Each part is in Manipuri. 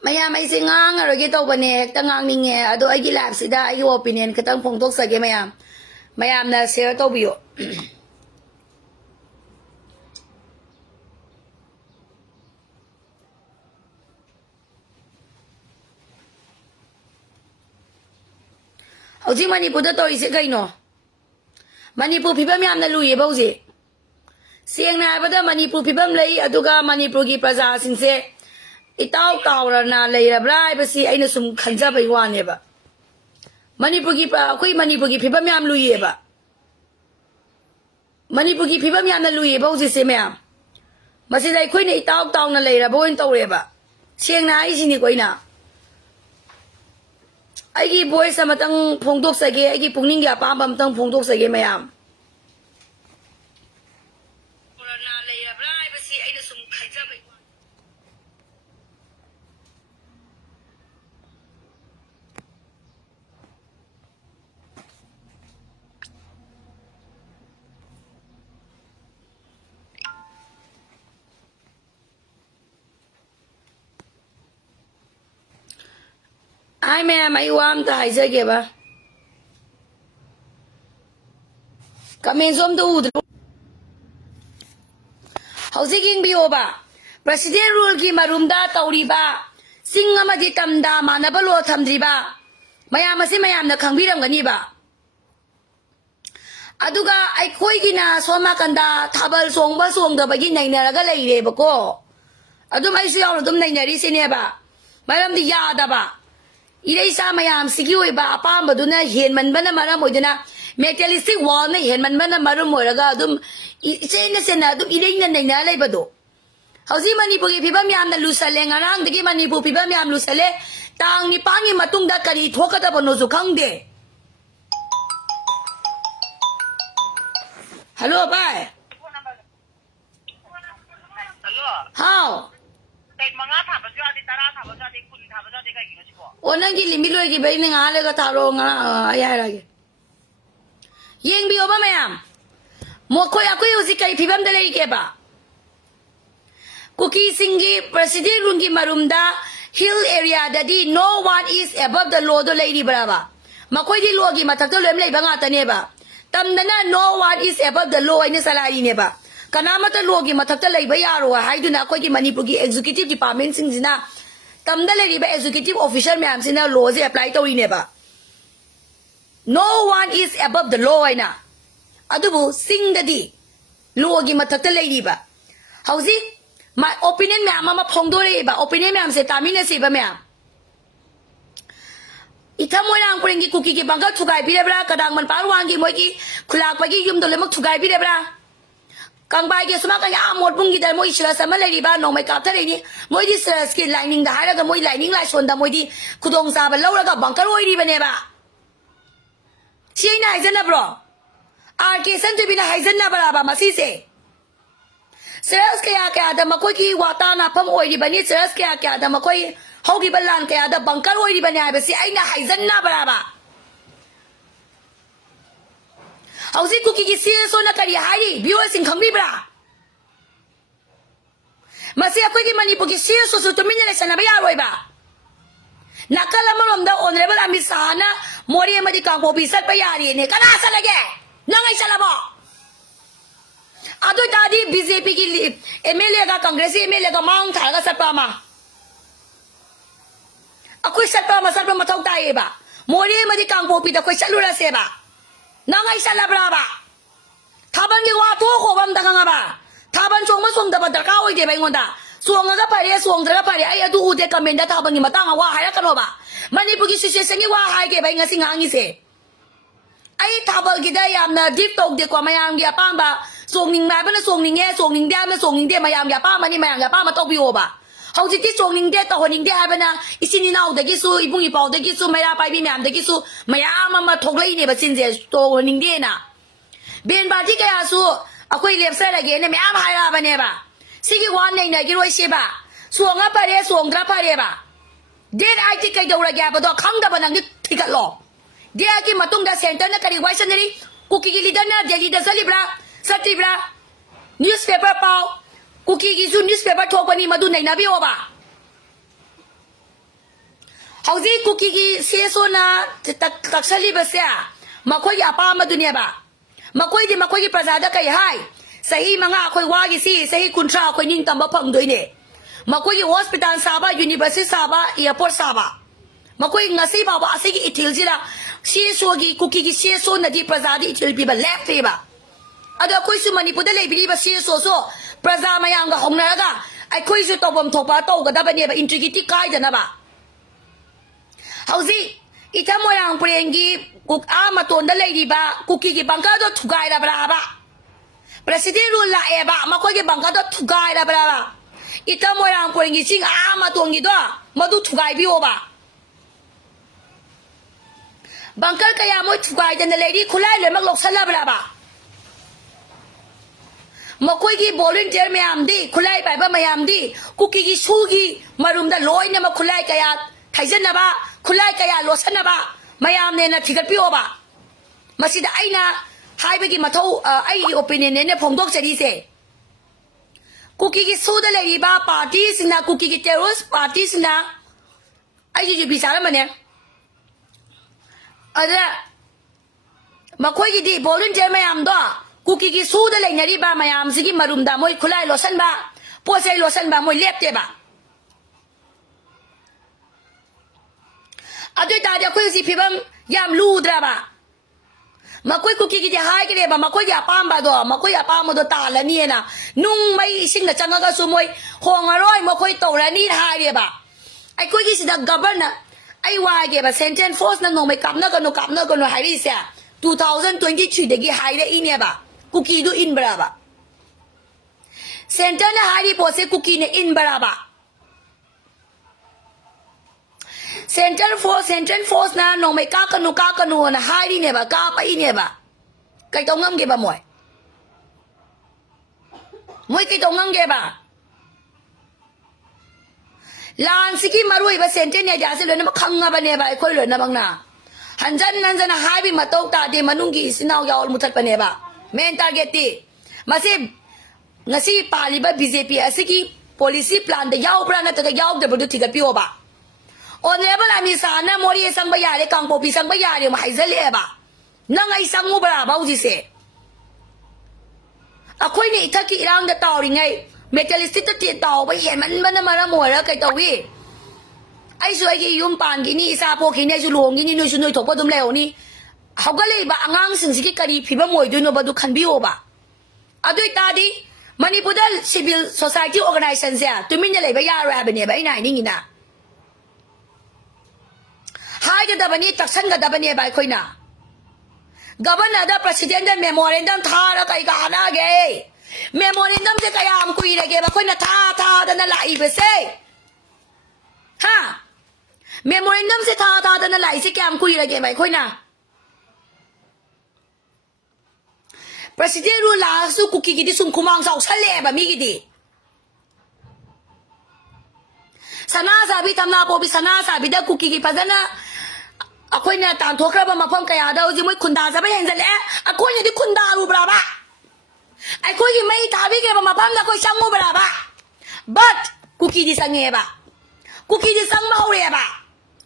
Mayam ay singang arogito bane tangang ninge ado ay gilap sida ay opinion katang pongtok sa mayam mayam na share to biyo Hauji Manipur da tori se kaino Manipur phibam yam na luye bauji siang na bada Manipur phibam lei aduga Manipur gi praja singse Itau taurana leirabra basi aina sum khanjabai wane ba Manipur gi akoi Manipur gi phibam yam luye ba Manipur gi phibam yam na luye ba uji se myam masi dai khoi ne itau taw na leira boin tawre ba siang na ai sini koina ai gi voice amatang phongdok sage ai gi pungning ya pa bam tang phongdok sage myam corona leirabra basi aina sum khanjabai Ai ma'am, I want to hijack ba? Kami som to udro. Houseking biyo ba? President rule ki marumda tauri ba? Singa madi tamda manabalo tamdri ba? Mayam asi mayam na kangbiram gani ba? Aduga ay koi gina soma kanda tabal song ba song da bagi nainaraga leire ba ko? Adum ay siyaw dum nainari sine ba? Mayam di yada ba? Ilay sa mayam sige ba apa maduna hen man ba na maram oiduna metallistic wall na hen man ba na maram oiraga adum isena sena adum ilay na nainalay ba do hausi Manipur gi phibam yam na lusale ngarang dagi Manipur phibam yam lusale tang ni pangi matung da kari thokata bano su khangde Hello bye Hello How mga thaba jo adi tara thaba jo adi kun thaba jo adi kai gino chibo Onang gi limilo gi bai ni ngale ga tharo ngara ayara gi Yeng bi oba mayam mo khoi akoi usi kai phibam da lei ke ba Kuki singi president rungi marumda hill area dadi no one is above the law do lady brava makoi di law gi matak to lem lei ba nga ta ne ba tamdana no one is above the law ine salari ne ba kanamata law gi matak ta lei ba yaro haiduna koi gi Manipur gi executive department sing jina tamda lei ba executive official me am sina law je apply to ine ba No one is above the law ina adubu sing dadi law gi matak ta lei ba hausi my opinion me ama phongdore ba opinion me am se tamine se ba me Itamoyang puringi kuki ki bangka thugai bire bra kadang man parwangi moi ki khulak pagi yum dole mak thugai bire bra kangbai ki suma ka ya mot bungi dal moi sira sama lari ba no mai ka thare ni moi di sira ski lining da hara ga moi lining la son da moi di khudong sa ba laura ga bangka roi ri bane ba Sina haizan na bro RK sanju bina haizan na bra ba masi se Siras kaya kaya da makoi ki wata na pam oi ri bani siras kaya kaya da makoi Hogi balan kaya da bangkar oi di bani ba si ai na haizan na bara ba Hausi kuki ki so na kari hari biwa sing khangbi bra Masi akoi ki Manipur ki so to minale sana ba yaroi ba Nakala malom da honorable Amit Sahana mori madi ka ko bisat pa yari ne kana sa lage nangai sala mo Ado dadi BJP ki MLA ka Congress MLA ka mang tha ga satpa ma Ako'y satpa matog tayo ba? Mori madi kang popit ako'y salura se ba? Nangay sa labra ba? Taban gi wato ko bam daga nga ba? Taban song masong dapat darka oy de ba ingonda? Suong nga pare suong dra pare ay adu ude kamenda taban gi matanga wa haya kano ba? Manipur gi situation gi wa hay ge ba nga singangi se. Ay tabal gi da yam na deep talk de ko mayam gi apam ba? Suong ning ma ba na suong ning e suong ning dia ma suong ning de mayam gi apam ni mayam gi apam ma tok bi o ba? Hauji ki songning de to honing de habana isini naw de gisu ibung ipaw de gisu maya pai bi myam de gisu maya ama thoglai ne ba sinje to honing de na ben ba ji kaya su akoi lep sa lage ne myam haira ba ne ba sigi wan nei na gi roi se ba suanga pare suong dra pare ba de ai ti kai dawra ga ba do khang da ba nang ni thikat lo de ki matung da center na kari wai sanari kuki gi leader na delhi da salibra satibra newspaper paw Kuki gisu newspaper thok pani madu nai na bi oba hauji kuki gi CSO na takshali ba se makoi ya pa ma dunia ba makoi gi prajada kai hai sahi manga khoi wa gi si sahi kuntra khoi ning tam ba phang doi ne makoi gi hospital saba university saba airport saba makoi ngasi ba ba asigi ithil jira CSO gi kuki gi CSO na di prajadi ithil bi ba left te ba ada koi su Manipur da lebi ba CSO so praja mayam ga hongna ga ai koi su tobom thopa to ga da ba ne ba integrity kai da na ba hauji ita moyang prengi kuk ama ton da lady ba kuki gi bangka do thugai da bra ba president rule la e ba makoi gi bangka do thugai da bra ba ita moyang prengi sing ama ton gi do madu thugai bi o ba bangka kaya moi thugai da lady khulai le mak lok sala bra ba makoi gi volunteer mayam di khulai pai ba mayam di kuki gi su gi marum da loi na ma khulai kaya thaijan na ba khulai kaya losan na ba mayam ne na thigat pi o ba masida aina hai ba gi mathau ai opinion ne phongdok chari se kuki gi su da le ba party sina kuki gi terrorist party sina ai ji bi sara mane ada makoi gi di volunteer mayam do kuki gi su da le nari ba mayam sigi marum da moi khulai losan ba posai losan ba moi lepte ba adoi ta da khoi si phibam yam lu dra ba makoi kuki gi hai ke ba makoi ya pam ba do makoi ya pam do ta la ni na nung mai sing na changa ga su moi hong aroi makoi to ra ni hai re ba ai koi gi si da governor ai wa ge ba sentence force na no mai kap na ga no hai ri sia 2023 de gi hai re in ye ba kuki do in bra ba center na hai ri po se kuki ne in bra ba Central Force na no mai ka kanu na hai ri ne ba ka pa i ne ba kai tong ngam ge ba moi kai tong ngam ge ba lan siki marui ba center ne ja se lo na ma khang ba ne ba khoi lo na bang na hanjan nan jana hai bi ma tok ta de manung gi sinau ya ol mutat pa ne ba main target ti masi ngasi pali ba BJP asiki policy plan de yaw pra na ta yaw de bu ti ga pi o ba Honorable Amisana Mori sang ba yare kang popi sang ba yare ma haizale ba nang ai sang mo ba ba uji se akhoi ni ithaki irang da taw ri ngai metallistic ta ti taw ba hen man man ma ra mo ra kai taw wi ai su ai gi yum pan gi ni isa po gi ne su long gi ni nu su noi thok pa dum leo ni hawgale ba angang sing si ki kari phiba moi du no ba du khan bi o ba adoi ta di Manipur civil society organization ya tumin ne le ba ya ra ba ne ba ina ni na hai ga da bani taksan ga da bani ba khoi na governor da president da memorandum tha ra kai ga na ge memorandum se kaya am kui re ge ba khoi na tha da na lai be se ha memorandum se tha da na lai se kam kui re ge ba khoi na president ru la su kuki gi di sum khumang sau sale ba mi gi di sana sa bi tamna po bi sana sa bi da kuki gi phajana akhoi na tan thokra ba mafam kaya da uji moi khunda sa ba hen jale akhoi ni di khunda ru bra ba ai khoi gi mai ta bi ge ba mafam da khoi sangu bra ba but kuki di sange ba kuki di sang ma ho re ba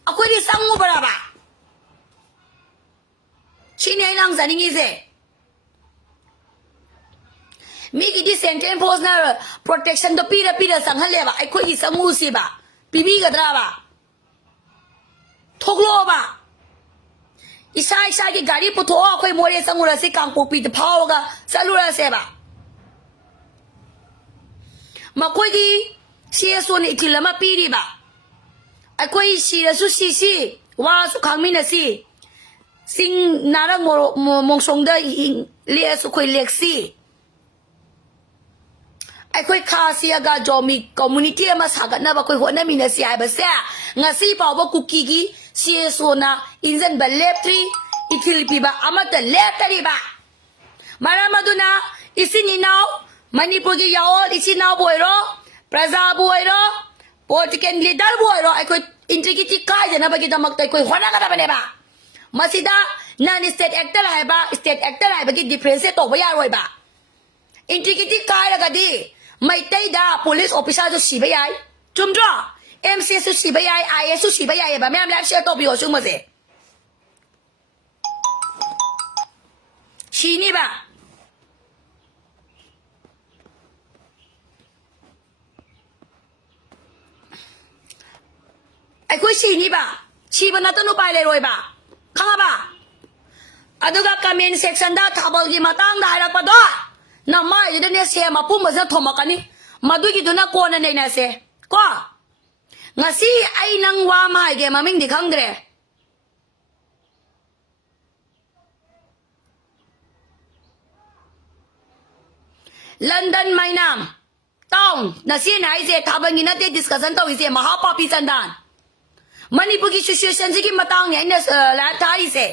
akhoi di sangu bra ba chine nang zani ngi se mi gi di sentence force na protection do pi ra sang hale ba ai khoi gi sangu si ba bibi ga dra ba thoklo ba isa ki gari putho akhoi more sangura se kang popi de phao ga salura se ba makoi gi CSO ni kilama pi ri ba akhoi si ra su si wa su khangmi na si sing narang mong song da le su khoi leksi akhoi khasia ga jomi community ma sagat na ba khoi hona mi na si ai ba se ngasi pa ba kuki gi CSO na injan ba leptri ikhilpi ba amata leptari ba maramaduna isini now Manipur gi yaol isina boiro praja boiro political leader boiro akhoi integrity kai jana ba gi damak tai koi hona ga ba ne ba masida non state actor hai ba state actor hai ba gi difference to ba ya roi ba integrity kai la ga di Meitei da police officer jo si ba yai chumdra MC สุชีบยาย IS สุชีบยายแบบแม่แม่เชื่อตัวพี่โอชุ่มมาสิชีนี่บ่ไอ้คุยชีนี่บ่ชีบันนัตนุไปเลยรวยบ่ข้างบ่อะดูกับคอมเมนต์เซ็กชันด้าทับลกีมาตั้งได้รักปะด้น้ำมาอยู่ในเสียมาปุ่มมาจะทอมกันนี่มาดูกี่ตัวนักโกนในนั้นเสียก็งั้นสิไอ้นางว่ามาไอ้แกมามิ่งดิขังเดรลอนดอนไม่นำต้องนั่นสินายเสียทับลกีนั่นเด็ดดิสคัสซันตัวเสียมาหาปาปีสันดานมันนี่พวกที่ช่วยฉันสิกิมาตั้งเนี่ยนั่นละท้ายเสีย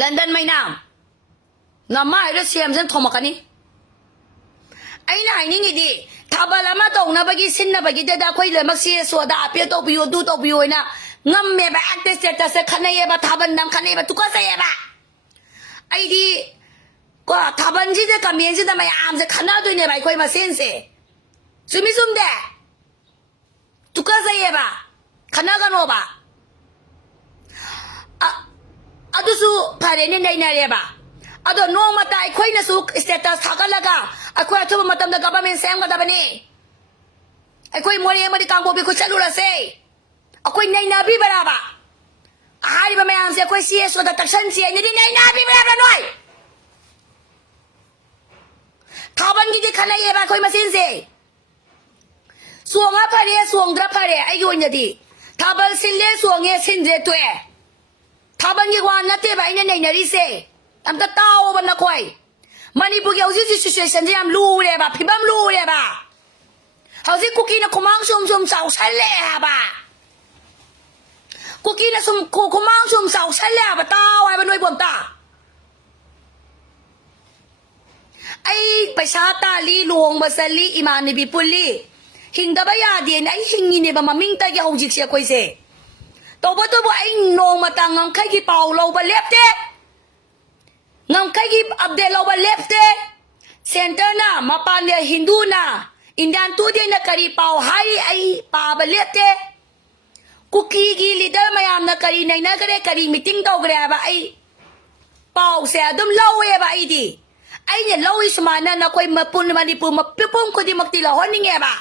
ลอนดอนไม่นำน้ำมาไอ้เรื่องเสียมฉันทอมกันนี่ไอ้นายนี่นี่ดิทับลามาตรงนะบางทีสินนะบางทีเด็ดคุยเลยมักเสียส่วนดาเปียตัวบิวดูตัวบิวนะงั้มเมย์แบบแอคทีฟเสร็จจะเสร็จขันเนี่ยแบบทับนำขันเนี่ยแบบทุกคนเสียแบบไอ้ดิก็ทับนที่จะกับเมียที่ทำไมอามจะขันหน้าตัวเนี่ยไปคุยมาเส้นเสียซุ่มซุ่มเด้ทุกคนเสียแบบขันหน้ากันโอแบบอะดูสู้ผ่านเรื่องใดๆเนี่ยแบบอะดูน้องมาตายคุยนะสู้สเตตัสทักกันละกันอะคุยทุบมาทำเด็กกับมันเสียงกันแบบนี้ไอ้คุยมัวเนี่ยมันดิกังโบบิคุชะลุละเซ่อะคุยในนาบีบราบะอาหารแบบไม่อันเสียคุยเสียส่วนตักชันเสียนี่ในนาบีบราบะหน่อยทับบันกี่ที่ขันไอ้แบบคุยมาเส้นเซ่สวงอ่ะพาร์สวงดราพาร์ไอ้ยูนี่ดิทับบันสินเล่สวงเงี้ยสินเจตัวเอทับบันกี่วันนัดเตะไปในนาริเซ่ทำตาเต้าบันนักคุยมันนี่พวกเขาจะช่วยฉันจะทำรู้เลยบ่พี่บ้ามรู้เลยบ่เขาจะคุกกี้นะคุมังชมสาวฉันเลยฮะบ่คุกกี้นะคุมังชมสาวฉันเลยบ่ตาไว้บนหน่วยบนตาไอ้ประชาตาลีลวงบาสลีอิมานบิปุลีหิงดาบยาดีนไอ้หิงนี่บ่มามิงตาเกี่ยวจิกเสียคุยเสียตัวบ่ไอ้น้องมาตั้งงใครกี่เป่าเราบ่เล็บเต้ngam kagi abdel lawa lefte center na mapande hindu na indian tu de na kari pau hai ai pa balete kuki gi leader mayam na kari nai na kari meeting taw gre ba ai pau se adum lawe ba ai di ai ne lawi smana na koi mapun manipur mapipum ko di makti la honing e ba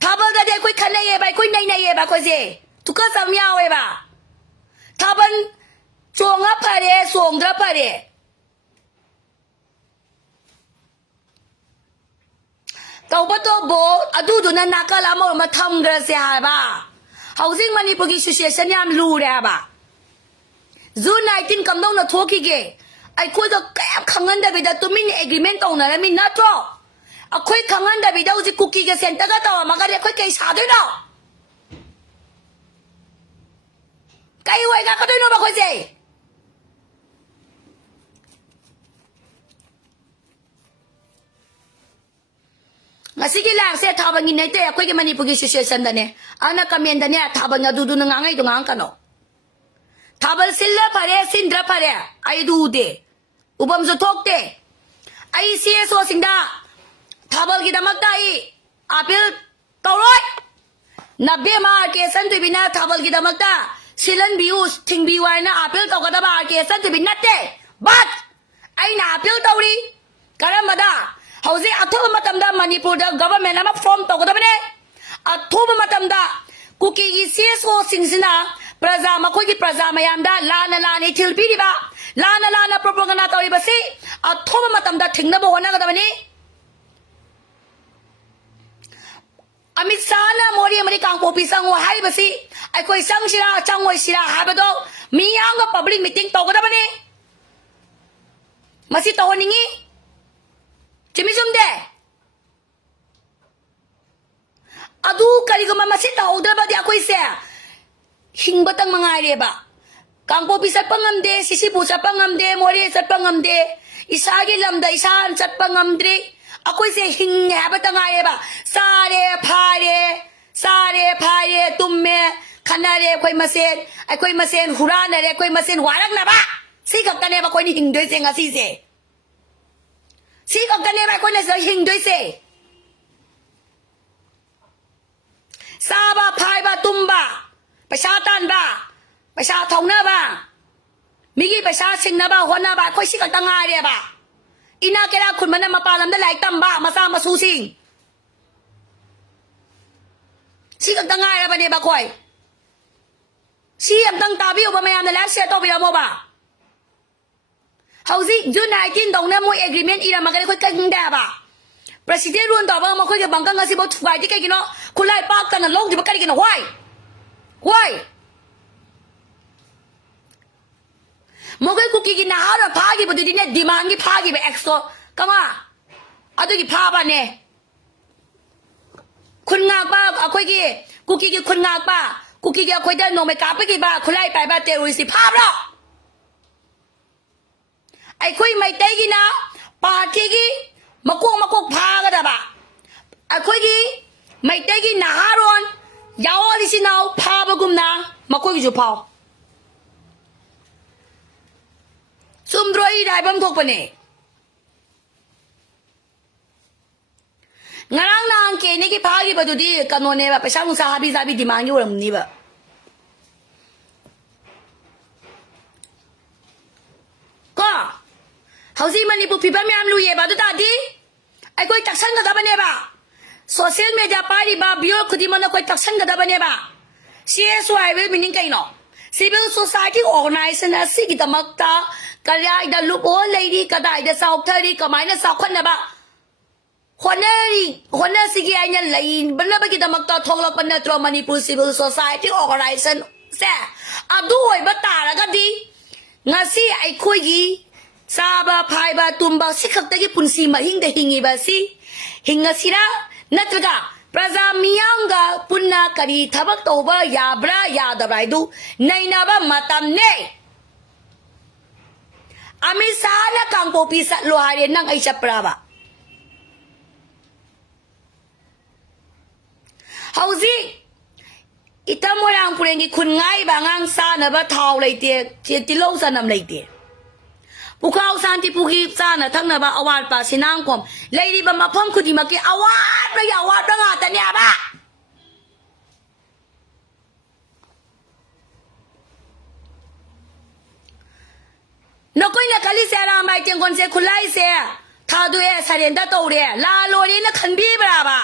thabal da de koi khana ye ba koi nai ye ba ko je tuka samya we ba thabanสวงอ่ะพาร์สวงดราพาร์ตัวบัตรบออดูดูนั่นนักละมั่วมาทำกระเสียบ่า housing money พวกที่ช่วยฉันยามรู้เลยบ่า June 19กำลังน่ะทั่วขี้เก๋ไอ้คุยกับแกขังเงินได้ไปแต่ตัวมิน agreement ตรงนั้นมินนัดรอไอ้คุยขังเงินได้ไปแต่อุจิคุกกี้กับเซ็นต์ก็ตัวมันก็เรียกคุยเกย์ชาด้วยเนาะไก่ไว้ก็ด้วยเนาะบ่คุยเซ่Masih lang saya tabang ini itu aku yang mani pergi situation dane. Anak kami dane tabang adu du ngangai du ngang kano. Tabal silla pare sindra pare ai du de. Ubam zo tok de. Ai sia so singda. Tabal kita magdai. Apil tawroi. Nabe ma ke san tu bina tabal kita magda. Silan bius ting biwai na apil taw kada ba ke san tu bina te. But ai na apil tawri. Karamada. Hauze athoba matamda Manipur da government ama form tawgadabane athoba matamda kuki gi CSO singsina praja makoi gi praja mayamda lana ni thilpiri ba lana propaganda tawi basi athoba matamda thingna bo hona gadabane Amit sana mori amari kangpo pisang wa hai basi ai koi sang sira changoi sira habado miyang public meeting tawgadabane masi tawoningi Cimisumde. Adu kali ko mamasita odra ba di ako isa. Hingbatang mga areba. Kangpo pisat pangamde, sisipu sa pangamde, mori sa pangamde, isagi lamda isan sa pangamde. Ako isa hingbatang areba. Sare pare tumme kanare ako'y masen huranare ako'y masen warang na ba? Sikap ka na ba ako'y ni hingdoy sa ngasise? Sikap ka na ba ako'y nasa hingdoy sa? ซาบะพายบะตุมบะประชาตันบะประชาทองนะบะมิกี้ประชาชิงนะบะหัวนะบะค่อยชิกันตั้งไงเรียบะอินาเกล้าคุณมันมาปาลำได้หลายตั้มบะมาซามาซูซิงชิกันตั้งไงเรียบะเนี่ยบะค่อยชีมตั้งตาบิวบะไม่ยามในแล้วเสียตัวไปแล้วมั้งบะHausi June 19 dong na mo agreement ira magale ko kay hinda ba President ruon to ba mo ko ke bangkang ngasi bo thuai ti kay gino kulai pa ka na long di ba kay gino why mo ko ku ki na ha ra pha gi bo di ne demand gi pha gi ba extra kama adu gi pha ba ne kun ngak ba akoi gi ku ki kun ngak ba ku ki ga khoi da no me ka pa gi ba kulai pa ba terrorist pha baไอ้คุยไม่เตกินะปาทีกีมากุกพากันได้ปะไอ้คุยกีไม่เตกินะฮารอนยาวดิสินาพาบกุมนะมาคุยกี่จุดพอซุ่มรวยได้บังทุกปนเนี่ยงานนางเกนี่กี่พากี่ประตูดีกันโนเน่แบบไปช่างมุสาฮาบิซาบิดีมังอยู่แล้วนี่แบบก็เขาสิมันนี่ปุ๊บพี่บ้านไม่ทำลุยบ้าดูตาดีไอ้คนตักฉันก็ได้ปะเนี่ยบ้าโซเชียลมีเดียไปดิบ้าบิโอคุดีมันก็คนตักฉันก็ได้ปะเนี่ยบ้า CSY เวลมินิงกันเนาะ Civil Society Organization นะสิกิตมักตากระไรเดลูกโอเลยดีกระไดเดสาวเธอดีก็ไม่น่าสาวคนนะบ้าคนนั้นสิกี่ไอ้เนี่ยเลยบันเลบกิตมักตาทองลับปันเนี่ยตรอมันนี่ปุ๊บ Civil Society Organization เสียอะดูไอ้บ้าตาแล้วก็ดีงั้นสิไอ้คุยยี่ซาบะพายบะตุมบะสิขับตะกี้ปุ่นซีมาหิงเดหิงอีบะสิหิงกะสิระนัตรกะประจามียังกะปุ่นนักรีทับกโตบะยาบระยาดบไรดูในนาบะมาตัมเน่อามิสานะกังโปปิสัตโลหะเรนังไอชัปราบะเฮาสิอิตามรังปุเรงกิคุณง่ายบางอังซานะบะทาวเลยเตียเจติโลซานำเลยเตียพวกเขาสันติภูกิจานะทั้งนั้นบ้าอวาดป้าสินางคมเลยดีบ้ามาพร้อมคุดีมากี่อวาดไปอวาดบ้างอ่ะแต่เนี่ยบ้านกนี่นักลิเซียราไม่เจงคนเสียคุณไล่เสียท้าด้วยสารเดนตะโตเรียลาโลนี่นักขันบีบราบ้า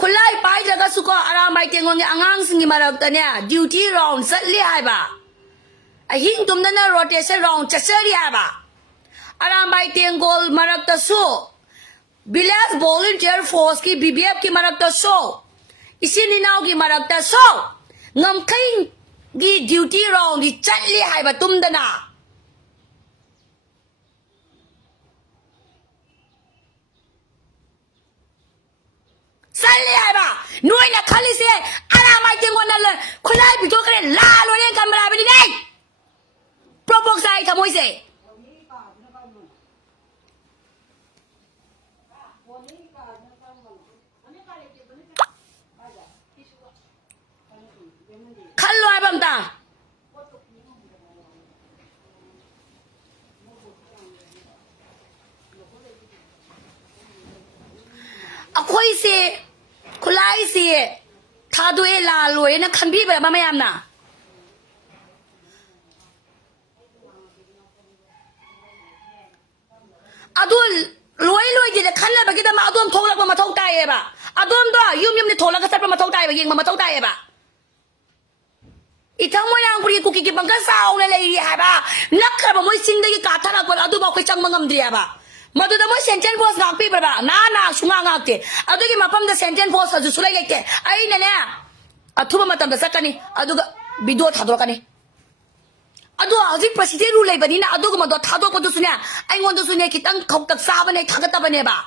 คุณไล่ไปจากสุขอารามไม่เจงคนที่อ่างสิงห์มารับแต่เนี่ยดิวตี้ราวน์สัตว์เลี้ยบ้าไอ้หิงตุ่มนั่นน่ะรถเตะเสรองจะเสียบ้าอารามไปเตียงโกลมารักตะโซบิลเลสบอลเลนเทียร์ฟอร์สकी BBF कीมารักตะโซอิสินินาวकीมารักตะโซงำคิงकीดิวตี้รองที่จัดเลี้ยบ้าตุ่มนั่นน่ะสัตว์เลี้ยบ้าหน่วยนักขันลิเซียอารามไปเตียงคนนั่นเลยคนไล่ไปโจกันเลยลาโลเรียนกันมาเป็นยังไงโปรโพสไซทำไมเสียขันลอยบัมตาอะคุยเสียคุไลเสียท้าด้วยลาลอยนะขันพี่แบบไม่ยามนะอาดุลรวยจีเด็กขันเลยไปกินมาอาดุลทงแล้วมาทงใจเอ๋บ่อาดุลตัวยุ่มนี่ทงแล้วก็จะมาทงใจไปยิงมาทงใจเอ๋บ่อีทั้งมวยนางกุลีกุกิกิบังก็สาวเลยเลยฮะบ่นักขับมวยสิงเด็กกาท่านักบอลอาดุลบอกให้จังมังกรดีบ่มาดูแต่มวยเซนเจนโพสงักปีบ่น้าชุงงักเตะอาดุลกิมาพัมเดเซนเจนโพสจะสุดเลยเตะไอ้เนี่ยอาทุบมาทำเดสักกันนี่อาดุลก็บิดตัวทัดตัวกันนี่อาดูอาจิประสิทธิ์รู้เลยแบบนี้นะอาดูก็มาดูท้าตัวปนตัวสุนีไอ้คนตัวสุนีคิดตั้งเขาตักซาบันเนี่ยทักกันตาบันเนี่ยบ่า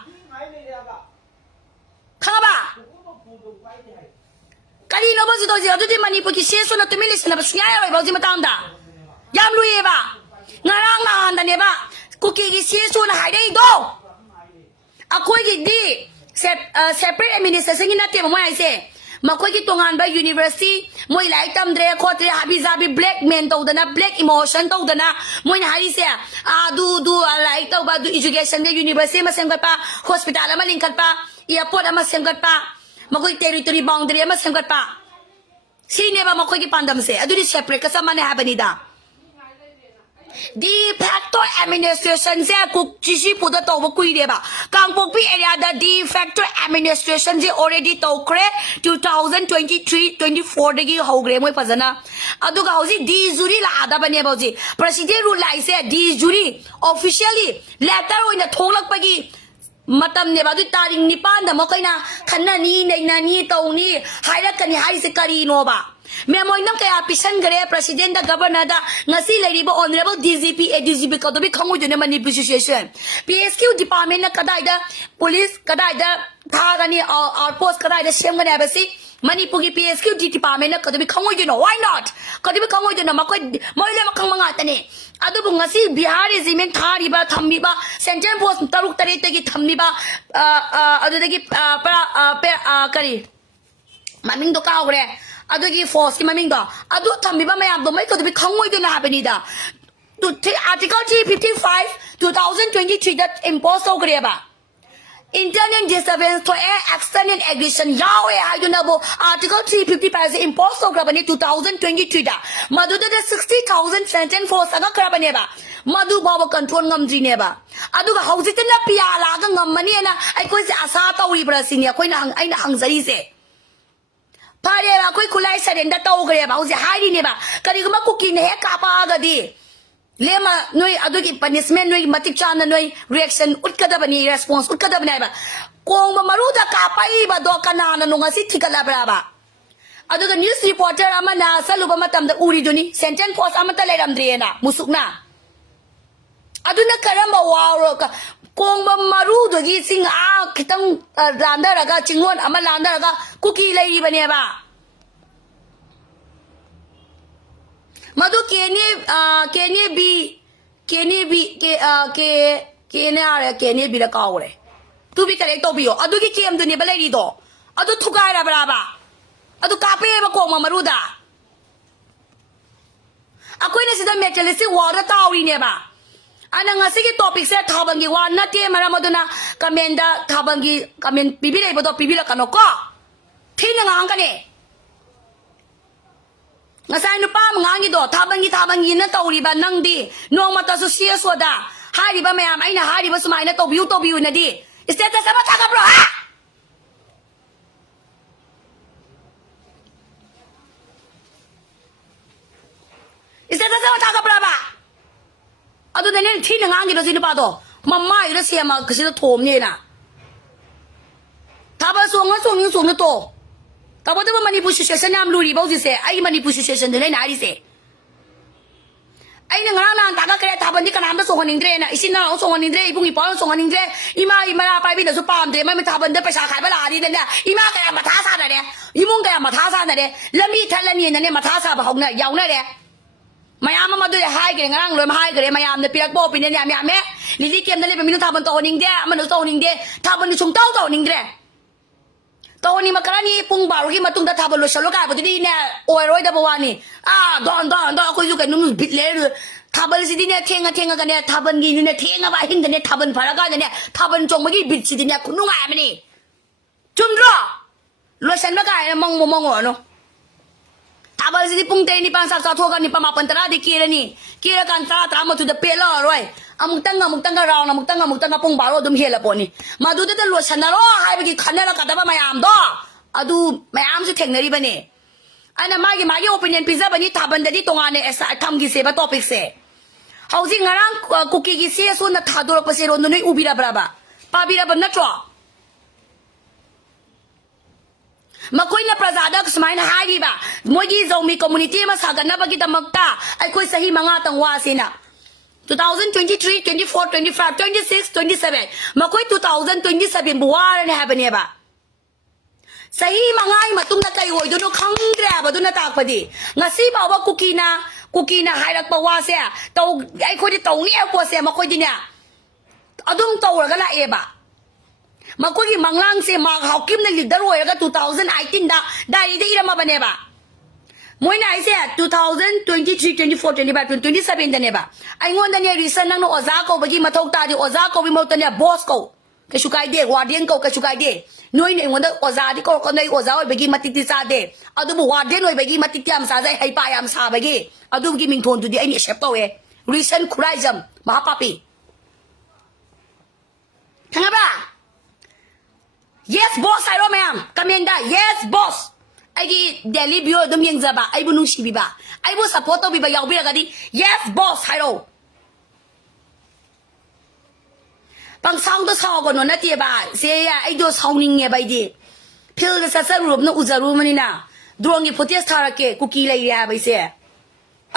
ข้าบ่าการที่โนบสิตัวเสียอาดูที่มันนี่พวกที่เสียส่วนตัวมิลิสนะบ่สุนีอะไรบ่จิมาตั้งด่ายามรู้เอ๋บ่งานงานแต่เนี่ยบ่กุกกี้เสียส่วนหายได้อีกดูอาคุยกี่ดีseparate administration นี่นะเตะมาไม่ใช่มาคุยกี่ตรงงานไป university มวยหลายตำเดรโคตรฮับบิซาบิ black man ตัวเดนะ black emotion ตัวเดนะมวยหายเสียดูอะไรตัวบ้าดู education ใน university มาเซ็งกันปะ hospital มาลิงกันปะ airport ama semgat pa makoi territory boundary ama semgat pa sine ba makoi ki pandam se aduri separate ka samane habani da de facto administration se kuk chisi puda to ba kui de ba kangpok pi area da de facto administration je already to kre 2023-24 dagi hogre moi pajana aduga hoji di juri la ada bane ba ji president rule lai se di juri officially letter oina tholak pagi matam ne ba du taring nipan da makoina khanna ni neina ni to ni hairakani hai se kari no ba Memoy nang kaya pisan gare president da governor da ngasi lady ba honorable DGP ADGP ka to bi khangu jone Manipur situation PSQ department na kadai da police kadai da thagani outpost kadai da sem gane ba si Manipur ki PSQ department na ka to bi khangu jone why not ka to bi khangu jone makoy moy le makhang manga tane adu bu ngasi Bihar regiment thari ba thammi ba central post taruk tare te ki thammi ba adu de ki kari maming do ka hore adugi force ki maming da adu thambi ba mayam do mai ko bi khangoi do na habani da to article 355 2023 that impose so gre ba internal disturbance to action and aggression yawe I do know article 355 impose so gre ba ni 2023 da madu da 60000 sentence force aga kra ba ne ba madu ba control ngam ji ne ba adu ga hauji tin na pia la ga ngam mani na ai ko se asa tawi bra sin ya ko na hang ai na hang zari se Pare ba koi kulai sarenda tau gre ba usi hari ne ba kari guma kuki ne ka pa ga di lema noi adu ki punishment noi matik chana noi reaction utkada bani response utkada bani ba kong ma maruda ka pai ba do kana na no ngasi thikala bra ba adu ga news reporter amana saluba matam da uri duni sentence post amata leram drena musukna adu na karamba waro ka kong ba marudo gi sing a kitang randa raga chingon ama landa raga kuki lai bane ba madu kene bi ke ne are kene bi ra kaure tu bi kare to biyo adu gi kem du ne balai ri do adu thukai ra bra ba adu ka pe ba kong ma maruda akoi ne sida metalist water tawi ne ba ana ngasi ki topic se thabangi wa na te mara maduna kamenda thabangi kamen bibile bodo bibila kano ko thina ngang kane ngasai nu pa ngangi do thabangi na tawri ba nang di nong mata so sia so da hari ba mayam aina hari ba sumai na to biu na di status sama thaga bro ha status sama thaga bro ba adu da ne thina ngangi do sinu pa do mamma ira siama kasi do thom ne na thaba song na to tabo de Manipur situation am luri ba se ai Manipur situation de na ri se ai na ngara na ta ga kare thaban di kanam da song ning dre na isin na song ning dre ibung ipa song ning dre ima pa bi da su pam de ma thaban da paisa khai ba la ri de na ima ka ma tha sa da de imung ka ma tha sa da de lami thalani na ne ma tha sa ba hong na yaw na de mayam ma do hai ge ngarang loi ma hai ge mayam de pirak bo pin ne ya me lili kem da le mi thaban to ning de ma no to ning de thaban ni chung tau to ning dre Tawani makarani pung baru ki matung da thabalo shalo ka budi ne oiroi da bawani don ko ju ka num bit le thabal si ne thenga ka ne thaban gi ne thenga ba hin ne thaban phara ka ne thaban chong ma gi bit si ne kunu ma mani chumdro lo san ba ka mong no thabal si pung te ni pang sa sa thoga ni pa ma pantara di kira kan tra ma tu da pela roi amuk tanga raw na amuk tanga pung baro dum hela poni madu da lo sanaro hai bi khanala ka da ba mayam do adu mayam su thengnari bane ana magi opinion pizza bani thaban da di tongane esa tham gi se ba topic se hauji ngarang cookie gi se so na thador pa se ron noi ubira braba pa bira ban na tro makoi na prajada kusmai na hari ba mogi zomi community ma sagana ba gi damakta ai koi sahi manga tangwa sina 2023, 24, 25, 26, 27. Makoi 2027 buwara na habane ba. Sahi mangai matung na kayo do no khangdra ba do na takpadi. Ngasi ba wa kukina hairak pa wa se taw ai ko di taw ni ko se makoi di nya. Adum taw ga la e ba. Makoi manglang se ma hakim na leader wo ga 2018 da dai de ira ma bane ba. Moina I said 2023, 24, 25, 27 da ne ba. Ai ngon da ne reason nang no oza ko bagi mathok ta di oza ko bi mo ta ne boss ko. ကရှုကိုက်တဲ့ဝါဒင်းကိုကရှုကိုက်တဲ့နွိုင်းနေဝန်တော့ဩဇာဒီကိုကနေဩဇာဝဘဂီမတိတိစားတဲ့အဒုဘဝါဒင်းဝဘဂီမတိတမ်စားတဲ့ဟိုင်ပါယမ်စားဘဂီအဒုဘဂီမင်ထွန်တူဒီအိနေရှက်တော့ရဲ့ recent crime မဟာပပီထငါပါ yes boss ဆိုင်ရောမမ်ကမင်ဒါ yes boss အဲ့ဒီ Delhi bio ဒုမြင်ဇဘာအဲ့ဘူးနုရှိပြီပါအဲ့ဘူး support တော့ပြီပါရောက်ပြီကဒီ yes boss ဆိုင်ရောပန်းဆောင်တော့ဆောကနော်နတိပါစေရအဲ့တို့ဆောင်းနေငယ်ပိုက်ဒီဖီလ်ဆဆရုပ်နဥဇရူမနီနာဒရုံကြီး protest ထားရကေကူကီလိုက်ရပါစေ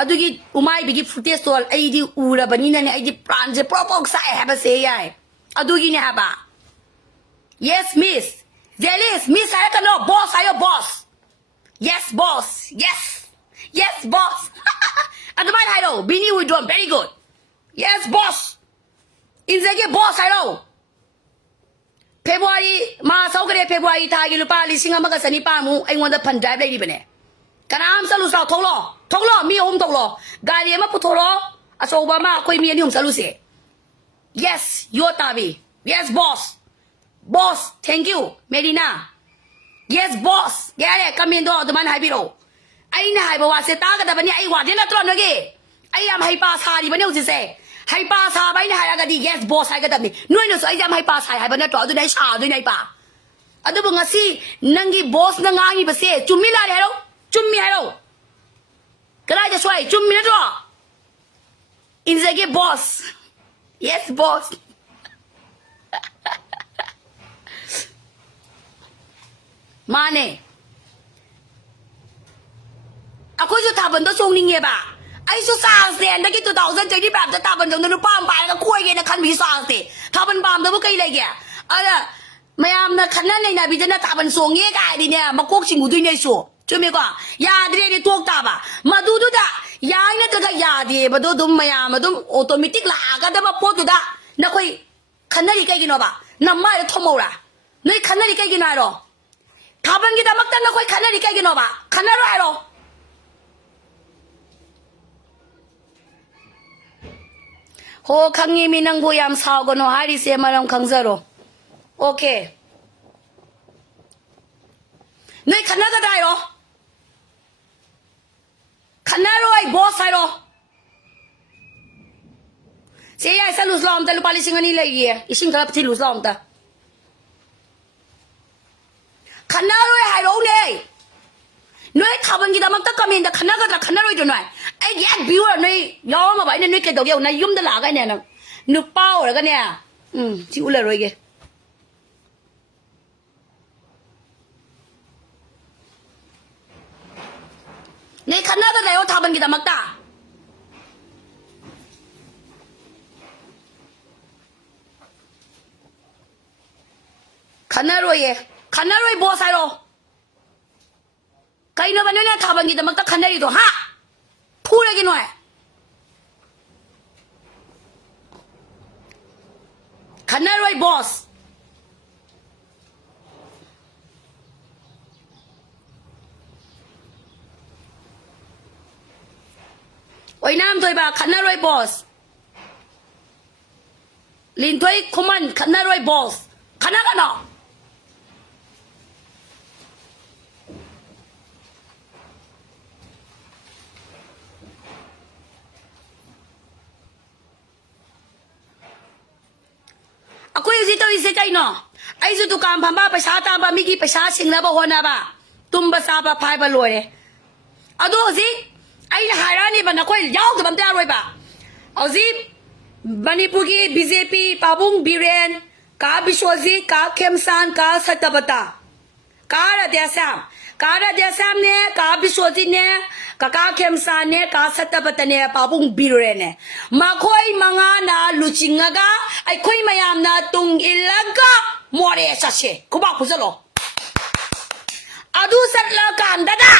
အဒူကြီးဥမိုင်ဘီ protest ဆိုအဲ့ဒီဥရဘနီနာနဲ့အဲ့ဒီ plan ဂျပပေါက်ဆိုင်ဟပါစေရအဒူကြီးနေဟာပါ yes miss Jealous miss ဆိုင်ကနော် boss ဆိုင်ရော boss yes boss yes boss အဒမိုင်ဟိုင်တော့ဘီနီဝီဒွန် very good yes boss Inzage boss ayo. February ma saukare February thagi lupa lising ama ka sani pa mu ai ngonda pandai lai bane. Kanam salu sa tholo mi hom tholo. Gari ma putholo aso ba ma koi mi ni hom salu se. Yes, you tabi. Yes boss. Boss, thank you. Medina. Yes boss. Gare come in do the man hai biro. Ai na hai ba wa se ta ka da bani ai wa de na tro no ge. Ai am hai pa sa di bani u se. ให้ป้าซาไปนะฮะก็ดี yes boss ให้ก็ได้นี่นู่นนี่สวยจะให้ป้าซาให้บ้านตัวตัวไหนชาตัวไหนป้าอันนี้บอกงั้นสินั่งกี่ boss นั่งง่ายไปเสียจุ่มมีอะไรหรอจุ่มมีอะไรหรอก็ได้จะช่วยจุ่มมีนะตัว inside boss yes boss มาเนี่ยเอาคุยจะทำบนโต๊ะชงนี่ไงบ้าไอ้สุสานเสียนตะกี้ตัว2000ใจที่แบบจะตาบันจงตัวป้ามไปแล้วคุยกันนะคันมีสานสิถ้าบันป้ามตัวพวกใครเลยแกไม่ยามนะคันนั้นเลยนะพี่จะน่าตาบันสวงเงี้ยกันดิเนี่ยมาโคกชิงกูด้วยเนี่ยชัวช่วยไหมกว่ายาดีเนี่ยตัวตาบ่ามาดูดูด่ายาเนี่ยตัวก็ยาดีมาดูดูไม่ยามมาดูออโตเมติกละก็ได้มาพูดดูด่านักคุยคันนั้นอีกใครกินหรอบ่าน้ำมันจะทมเอาละนี่คันนั้นอีกใครกินอะไรหรอถ้าบันกินแต่มักแต่นักคุยคันนั้นอีกใครกินหรอบ่าคันนั้นอะไรหรอโหขังยี่มีนังพยายามสาวกันเนาะหาดิเสียมาลองขังซะหรอโอเคนี่ขันน่าก็ได้หรอขันน่ารวยบอสใช่หรอเสียไอ้ลุสลอมแต่ลูกปาลิสิงห์นี่เลยอีสิงห์ครับที่ลุสลอมแต่ขันน่ารวยหายรู้เนี่ยน้อยทับมันกี่ตามันตะกำมินแต่ขันน่าก็ได้ขันน่ารวยจนหน่อยไอ้แย่บิวอะน้อยย้อมมาไว้น้อยเกดดอกเดียวนายยุ่มตลาดกันเนี่ยนะนึกเป้าแล้วกันเนี่ยที่อุลเลยแกในขันน่าก็ได้เอาทับมันกี่ตามักตาขันน่ารวยบอสใช่หรอใครเนี่ยวันนี้เนี่ยทับมันกี่ตามักตาขันน่าดีตัวฮะพูดอะไรกันหน่อยขันน่ารวยบอสโอ้ยน้ำตัวบ้าขันน่ารวยบอสลินตัวคอมมันขันน่ารวยบอสขันน่ากันเนาะako yung sito isip kayo no ay suto ka ang pamba pasata ba migi pasasing na ba hona ba tumba sa ba pai ba loy ado si ay naharani ba na ko yaw to bam ta roy ba ozi Manipur ki BJP pabung biren ka biswazi ka kemsan ka satabata ka radyasam ne ka biswazi ne ka kemsan ne ka satabata ne pabung biren ne makoy mga na luchingaga ay koy mayam na tung ilaga more sashe kuba kusalo adu sarla kan dada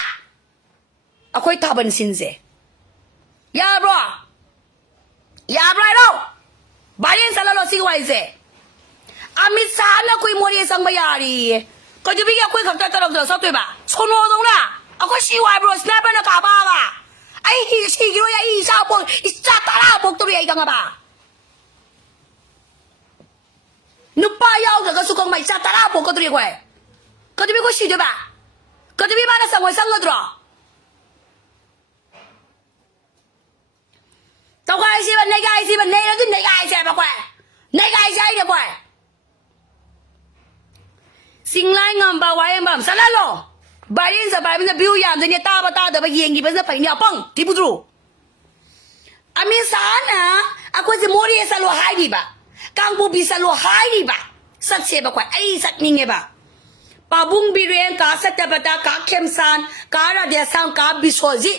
akoy taban sinze ya bro ro bayan salalo sigwaize amit sana koy more sang bayari ko jubi ya koy khakta tarok do sa twe ba sono dong la akoy siwai bro sniper na ka ba ba ay hi sigiro ya isa po isa tara bok to ya nga ba นุป้ายาวกับสุขไม่จัดตาปกติกว่าก็จะมีคนสิเดบ้าก็จะมีบ้านสังเวยสังกัดรอตัวใครสิบันในใครสิบันในแล้วที่ในใครใช่ปะกว่าในใครใช่เดี๋ยวกว่าสิ่งไร้เงินบ่าวไว้บ้างสารโลบารินสบายเป็นบิวยามเดี๋ยวตาบตาเดี๋ยวไปยิงกี่เป็นจะไปเนี่ยปังที่พูดรู้อามิสานะอากูจะโมรีสโลหายดีบ่ากังบูบิสโลหายดีบ่าสักเสียบกว่าไอ้สักนิ่งบ่าปาบุงบิเรียนกาสัตย์บตากาเข้มสันการะเดียสังกาบิโซจิ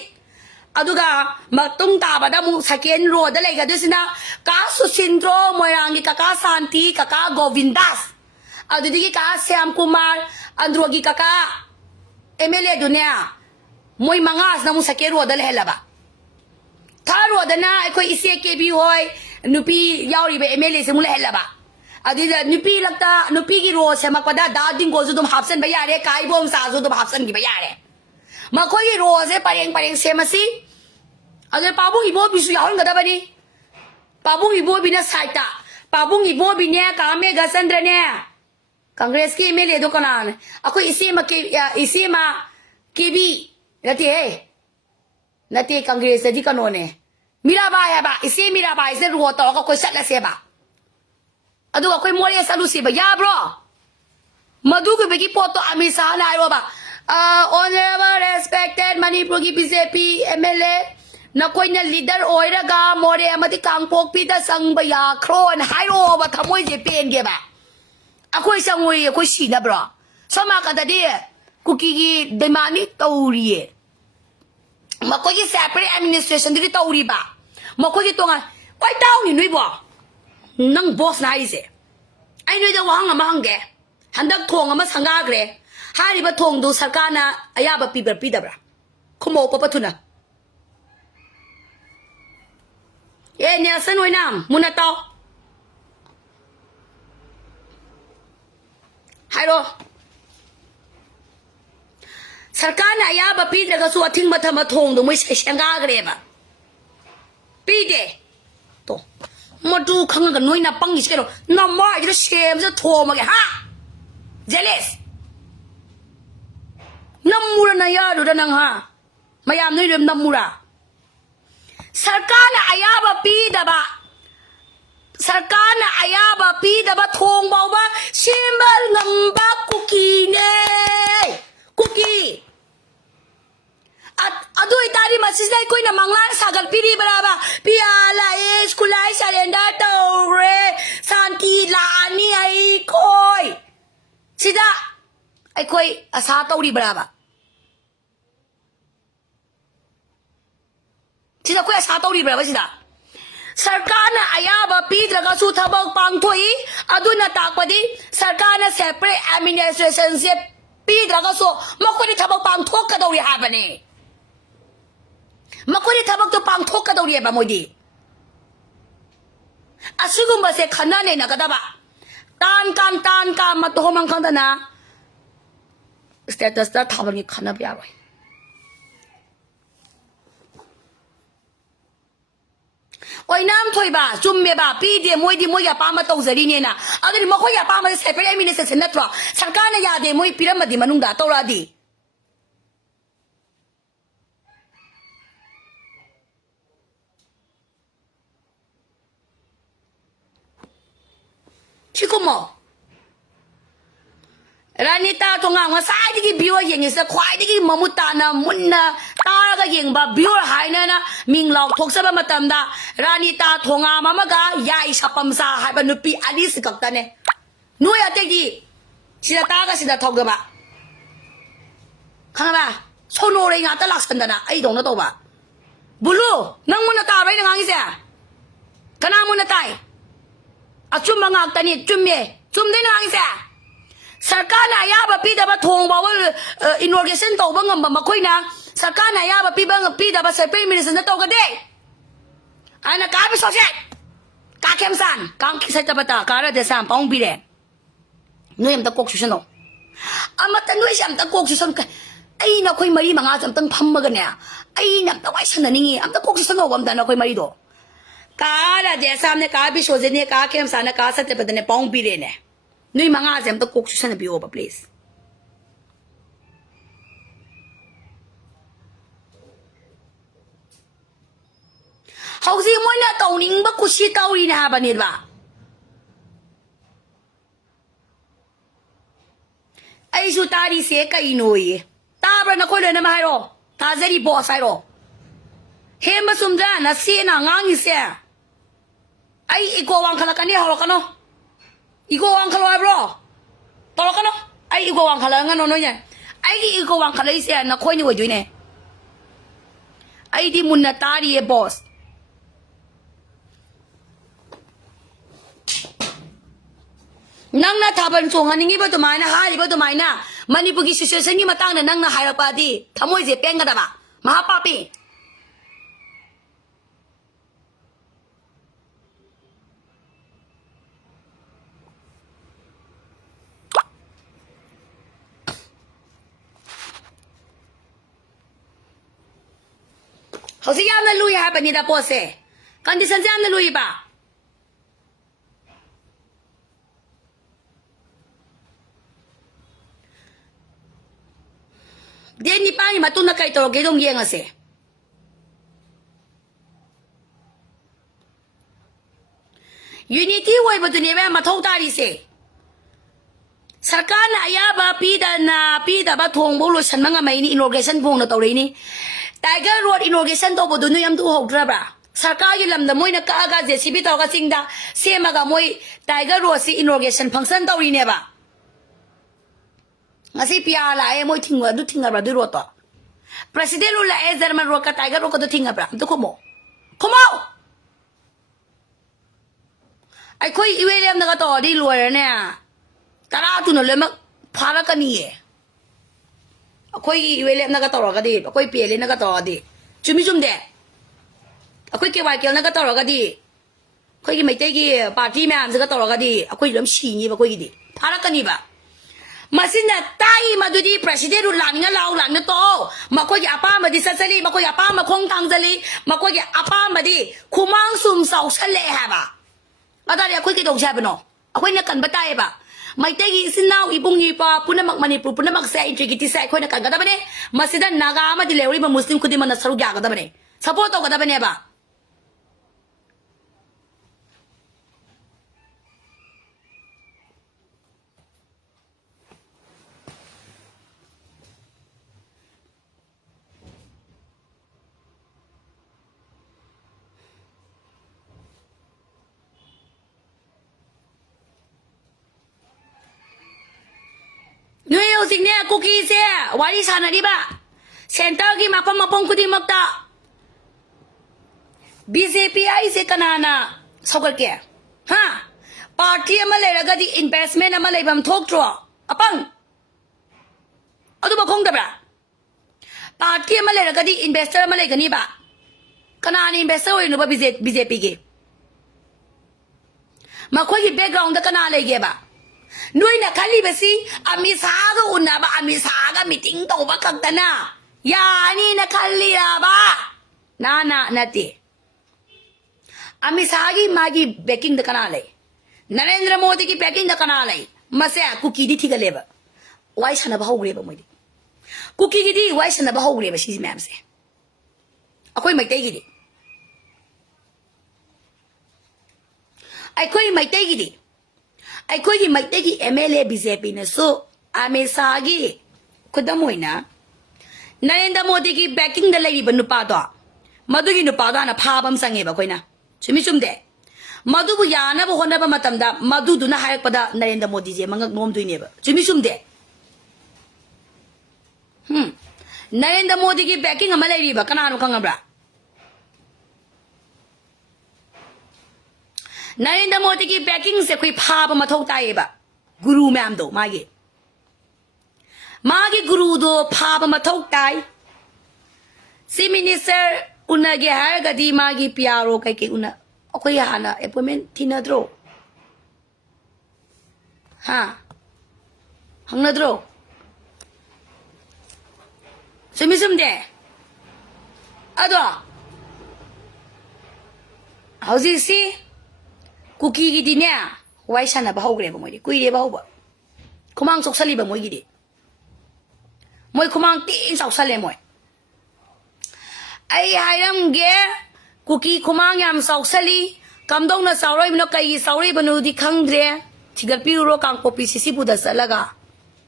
อะดูกามาตุ้งตาบดามุสักเย็นรัวเดลัยกันด้วยสินะกาสุชินโตรมวยรังกิกาสันติกาโกวินดัสอะดูดิกาเซียมกุมารอันดรวกิกาเอเมเลดุเนียมวยมังอาสนามุสักเย็นรัวเดลัยละบ่าถ้ารัวเดนะไอ้คนอิเซียเกบีหอยนุปียาวรีเบเอเมเลสมุเลละบ่าอะดีนุปีลักตานุปีกิรัวเซมากวดาดาดิงโกซุดุมฮับซันไปยาเรกายบอมซาซุดุมฮับซันกิไปยาเรมาคุยกิรัวเซปาริงเซมาซีอะดีปาบุงอีโบบิสุยาวน์กันดาบันีปาบุงอีโบบินะไซต้าปาบุงอีโบบิเนี่ยกาเมกาซันเดรเนี่ยคอนเกรสกีเมเลดูกันนะอะคุยอิซีมากีบีนาทีเฮนาทีคอนเกรสดีกันโน่เนี่ยมิราบายบ่าอิซีมิราบายเซรัวต่อก็คุยชัดละเซบ่าอะดูว่าคุยโมเรียสลุสิบ่ายาบรอมาดูกูเบกิโปโตอามิสานาโรบ่าhonorable respected Manipur ki BJP MLA na koi na leader oiraga more amati kangpok pita sangbaya khron hairo ba thamoi je pen ge ba akoi sangoi akoi sina bro soma ka da de kuki gi demani tauri e makoi ki separate administration di tauri ba makoi ki tonga oi taw ni nui bo nang boss na ise ai nui da wang ma hangge handak thong ama sanga gre hari ba thong du sarkana aya ba piber pidabra khumo pa pathuna ye nelson oinam munato hairo sarkana aya ba pidraga su athing ma thama thong du moi sanga gre ba pide to madu khang ga noina pang is kero na ma ira shem ja thoma ge ha jealous namura na yaro da nang ha mayam noi rem namura sarkana ayaba pi da ba sarkana ayaba pi da ba thong baw ba simbal ngamba kuki ne kuki at adu itari masis dai koi na manglan sagal piri baraba piala skulai sarenda tore santi la ani ai koi sida ai koi asa tauri baraba sida koi asa tauri baraba sida sarkana ayaba pidraga su thabak pangthoi aduna takpadi sarkana separate administration se pidraga so makoi thabak pangthok ka dauri habane makoi thabak to pangthok ka dauri ba moidi asigumba se khanane na kadaba tan kan ma to mang khang na status ta thabang ni khana bya roi oi nam thoi ba chumme ba pi de moi di moi ya pa ma to zari ne na adri ma khoi ya pa ma separate administration na tro sarkar na ya de moi piram di manung da to ra di chikomo ranita tonga nga sai di biwa yeng is khwai di mamuta na munna ta ga yeng ba biwa haina na minglok thoksa ba matam da ranita thonga mama ga yai sapam sa ha ba nupi ali sikak ta ne no ya te di sida ta ga sida thok ga ba khana ba sono re nga ta lak san da na ai dong na to ba bulu nang munna ta bai na ngang ise kana munna tai achum ma ngak ta ni chumme chum de na ngang ise sarkar na ayaba pi da ba thong ba inauguration to ba ngam ba makoi na sarkar na ayaba pi da ba separate minister na to ka de ana ka bi so se ka kem san kang ki sa ta ba ta ka ra de san paung bi de noyam ta kok Chushinou ama ta noi sam ta kok Chushinou ka ai na khoi mari manga jam tang pham ma ga ne ai nam ta wai san na ni am ta kok Chushinou bam da na khoi mari do ka ra de sam ne ka bi so je ne ka kem san na ka sa te ba de ne paung bi de ne Nui manga zem to Kok Chushinou be over, please. How's he one not owning but kushi in Habanidva? I should tari seka inoi. Tabra Nakola Namaro. Tazeri boss I roll. Hema Sumdana, Sina, Nang is there. I go Uncle Kani Holokano. You go Uncle Bro. Tolokano. I go Uncle Anganoya. I go Uncle Asia and Nakoni were doing it. I did Munatari a boss. Nang na taban so haning iba to mana ha iba to mana Manipur gi situation ni matang na nang na hire pa di thamoi je peng ga ba ma pa pi How's he on the Louis happen in the pose? Conditions on the Louis ba? Then you buy Matuna Kaito, get on Yangase. Unity way, but never Matota say. Sarkana Ayaba Pida na Pida Batong Bolos and Manga Maini inauguration Bono Torini. Tiger Road inauguration Tobo Dunuyam to Hograbra. Sarkayulam the Moina Kaga, the Sibita Gasinda, Semagamoi, Tiger Rossi inauguration function Torineva. Ngasi piala ay mo tinga do tinga ba do roto. President ula Ezerman Roka Tiger Roka do tinga bra. Do komo. Komo. Ay koi William na to di lawyer na. Tara tu no lemak para kaniye. Akoy William na to ka di. Akoy PL na to di. Chumi chum de. Akoy ke Michael na to ka di. Akoy ki Meitei ki party man sa to ka di. Akoy lam singi ba koy di. Para kani ba. Masina tai madudi president ulang lau lang to makoy apa madi sasali makoy apa makong tangzali makoy apa madi kumang sum sau sale haba adari akoy ki dong sabi no akoy na kan batay ba Meitei gi sinaw ibong ipa puna Manipur puna magsa integrity sa akoy na kan gada bane masida naga ma dilewi ma muslim kudi man nasaru gya gada bane support to gada bane ba Nuyo signya cookies ya, wali sana di ba? Center ki mapang kudi magta. BJP ay se kanana sokal ke. Ha? Party amalay raga di investment amalay bam thok tro. Apang. Ado ba kong dabra? Party amalay raga di investor amalay gani ba? Kanana investor oy no ba BJP ki. Makoy background da kanala ge ba? Nuy na kali basi amisaga una ba amisaga meeting to ba kagdana yani na kali ba nana nati amisagi magi backing the kanale Narendra Modi ki backing the kanale masya cookie di thiga leba why sana ba hogre ba moidi cookie gi di why sana ba hogre ba si ma'am se akoy Meitei gi di akoy Meitei gi di Aikoy ki Meitei ki MLA BJP na so amesagi kudamoy na Narendra Modi ki backing the lady nupa to madugi nupa to na phabam sange ba koy na chumi chumde madu bu yana bu hona ba matamda madu du na hayak pada Narendra Modi je mangak nom duine ba chumi chumde Narendra Modi ki backing amalai ba kanano kangabra Narendra Modi ki backing se koi phaba mathau tai ba guru ma'am do magi guru do phaba mathau tai si minister una ge har ga di magi piaro kai ke una akoi hana appointment tinadro ha hangnadro semisum de ado how's it see Cookie gi di niya Why shan a bahogre, Moy, Quay Bahova. Kumang Soksaliba Moigidi. Moy Kumang Tin South Salemoy. I am gay, cookie Kumang am South Sally, come down a sorrow, no Kai, sorry, Banu di Kangre, Tiger Bureau, Kang Popi Sisipu da Salaga,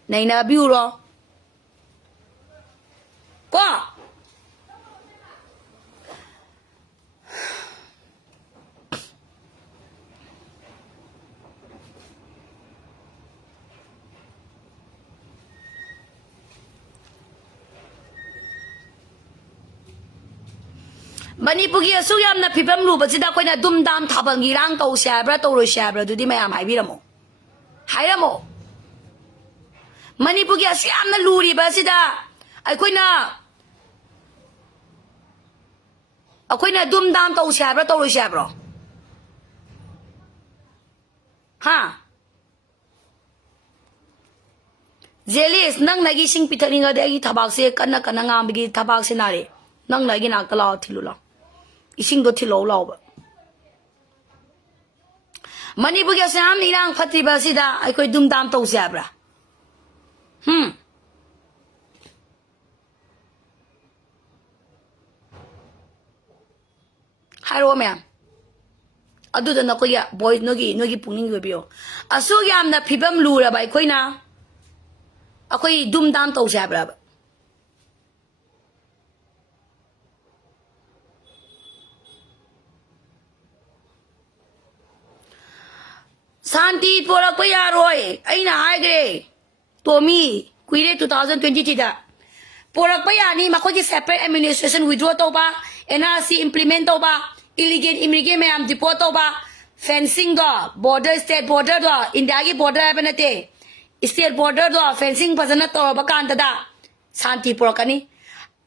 Naina Bureau. Go! Manipugi asuyam na pipam lupa sida ko na dumdam tabang girang tau syabra tau syabra dudi mayam haibiramo. Hairamo. Manipugi asuyam na luri ba sida ay ko na dumdam tau syabra tau syabra. Ha. Jelis nang nagising pitalinga de tabak se kana ngam bigi tabak se nare. Nang nagi nakala tilula. Ising do tilo law. Manipur ya sam nilang fatiba sida ay koy dumdam to siabra. Haro ma'am. Adu da na koy boy nogi puning gobiyo. Aso yam na pibam lura ba koy na. Akoy dumdam to siabra. Santi porak paya roy, ay na high grade. Tommy, kuire 2023 da. Porak paya ni makoji separate administration withdraw to ba, NRC implement to ba, illegal immigrant may am deport to ba, fencing do, border state border do, India ki border abanate, state border do, fencing pasana to ba kanta da. Santi porak ni.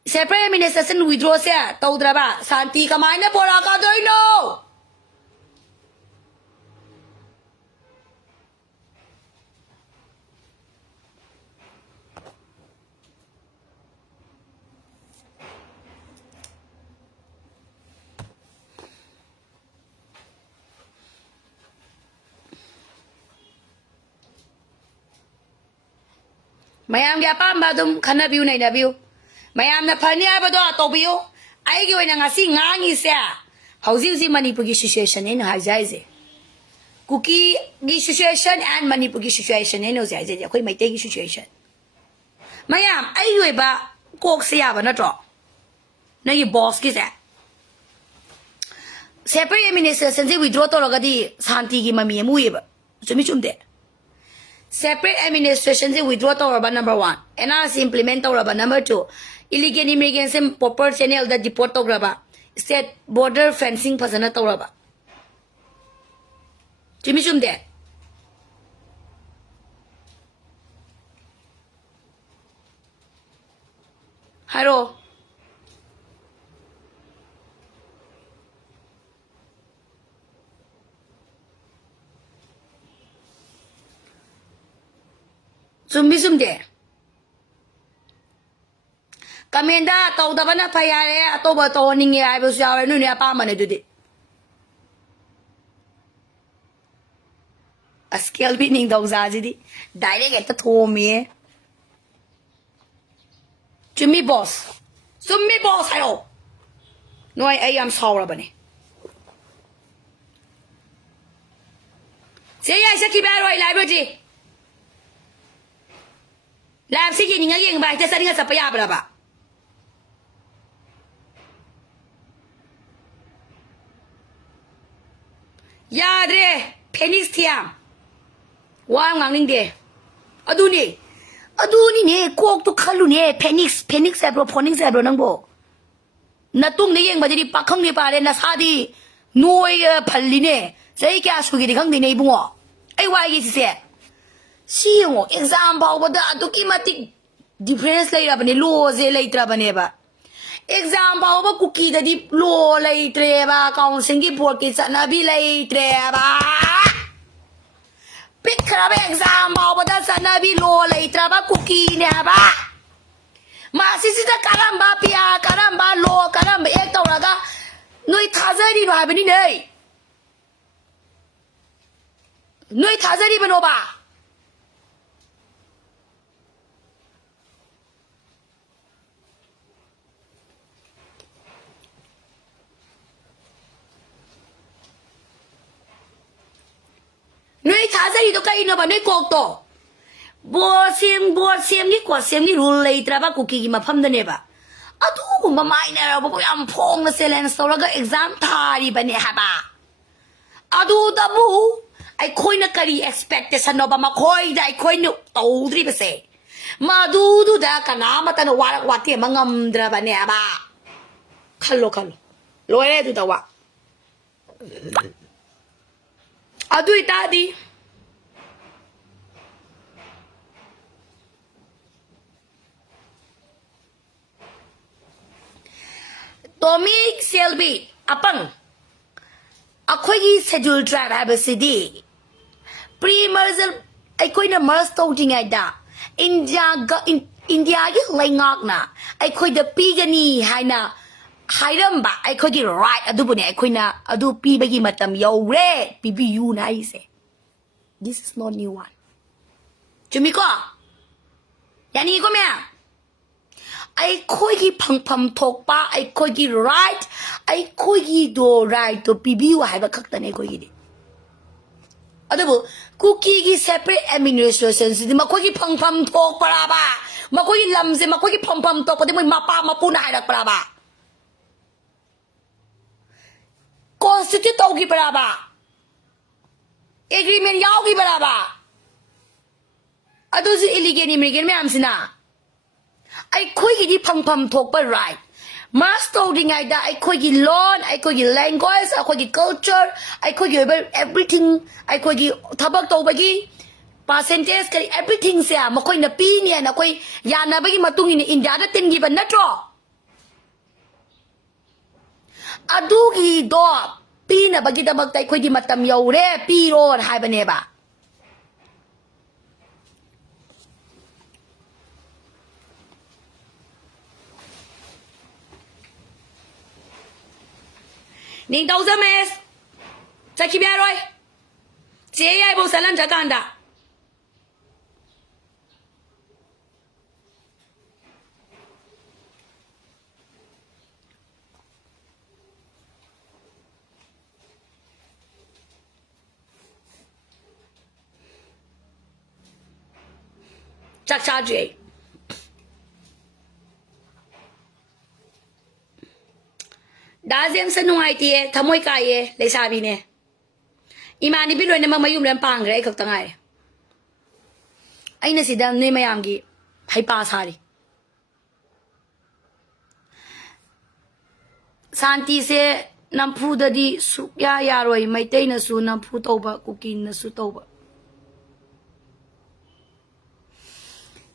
Separate administration withdraw se to draba. Santi kamay na porak ka doy no. Mayam ya pamba dum kana biu nai na biu. Mayam na phania ba do to biu. Ai gi wena ngasi ngangi se. Hausi usi Manipur gi situation in ha jai je. Kuki gi situation and Manipur gi situation in no jai je. Akoi Meitei gi situation. Mayam ai gi ba kok se ya ba na to. Na gi boss gi se. Separate administration se withdraw to la ga di Santi gi mami mu ye ba. Chumi chumde. Separate administration se withdraw to raba number 1. NRC implement to raba number 2. Illegal immigrants in proper channel that deport to raba. State border fencing pasana to raba. Jimmy Chumde. Hello. Sumbi. Kamenda tau da bana payare atau ba tau ningi ai bu siawe nu ni apa mana dudi. Askel bi ning dau za ji di. Direct eta thomi. Jimmy boss. Summi boss ayo. Noi ai am saura bane. Saya saki baroi library. Làm gì nhìn ngay bài thế sao đi ngắt sapaya berapa? Ya deh, Phoenix tiang, wang ngang deh. Aduh ni ne, kok tu kalau ni Phoenix sebro, Phoenix sebro nang bo. Natung ni yang macam pakang ni pare nasadi, noi pali ni, saya kaya sugi di kang di ni bungo. Ay wai gisi se. Siyo example bada aduki mati difference lai rabane law je lai trabane ba example ba cookie ga di law lai treba council ki board ki chana bi lai treba pick khara example bada chana bi law lai traba cookie ne ba ma sisi da karamba law karamba ek tauraga noi thajari ba bani nei Noi thazari banoba. Noi thazari to kai no ba noi kok to. Bo sim ni ko sim ni rule lei tra ba kuki gi mafam da ne ba. Adu ma mai na ra bo yam phong na selen so ga exam thari ba ne ha ba. Adu da bu ai khoi na kari expectation no ba ma khoi da ai khoi no tawdri ba se. Ma du da kana ma ta no wa ti ma ngam dra ba ne ba. Khallo lo re du da wa. Adu ita di Tommy Selby apang akhoi schedule drive have city pre-merger akhoi na merge tawding ai da India gi laingak na akhoi da pigani haina hairam ba akhoi gi right adu bu ne akhoi na adu pi ba gi matam yore pbu na ai se this is not new one chumi ko yani ko mya ai khoi gi pham thok pa ai khoi gi right ai khoi gi do right to pbu hai ba khak ta ne khoi gi di adabu cookie gi separate administration si ma khoi gi pham thok para ba ma khoi gi lam se ma khoi gi pham thok pa de moi ma pa ma pu na hai rak para ba constitute tau gi para ba agreement yaw gi para ba adu si illegal immigrant me am sina I khoi gi pham thok pa right master ding ai da I khoi gi loan I khoi gi language I khoi gi culture I khoi gi everything I khoi gi thabak to ba gi percentage kari everything se ma khoi na pi ne na khoi ya na ba gi matung in India da tin gi ban na tro adu gi do pi na ba gi da bak tai khoi gi matam yo re pi ro hai ba ne ba Ning tau za mes cha ki bia roi je yai bo salan cha kan da chak cha je Dazem sa nung IT thamoy kaye lay sabi ne imani biloy na mamayum lang pangre ay kaktangay ay na si dam noy mayamgi hay pasari santi se nampu da di sukya yaroy Meitei na su nampu tawba kukin na su tawba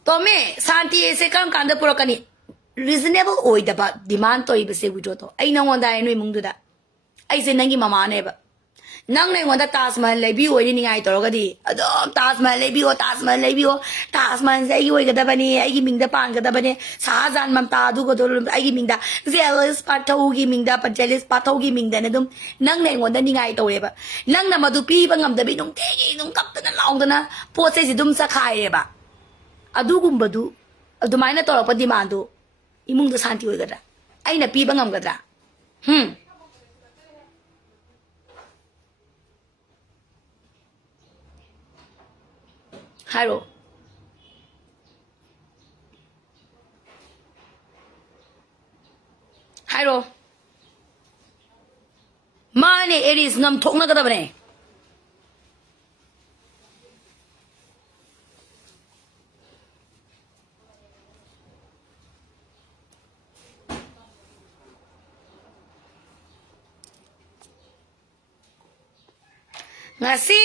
tome santi se kam kanda pura kani reasonable oi da ba demand to ibe se withdraw to ai nang wanda ai mung du da ai se nangi mama ne ba nang nei wanda tasman le bi oi ni ngai to ga di adom tasman le bi o tasman se ai oi ga da ba ni ai gi ming da pan ga da ba ni sajan mam ta du go do ai gi ming da zealous pathau gi ming da pajelis pathau gi ming da ne dum nang nei wanda ni ngai to re ba nang na ma du pi ba ngam da bi nung te gi nung kap ta na laung da na po se si dum sa khai re ba adu gum ba du adu mai na to pa demand du imung da santi oi gadra ai na pi bangam gadra hairo mane eris ngam thok na gadra bane ngasi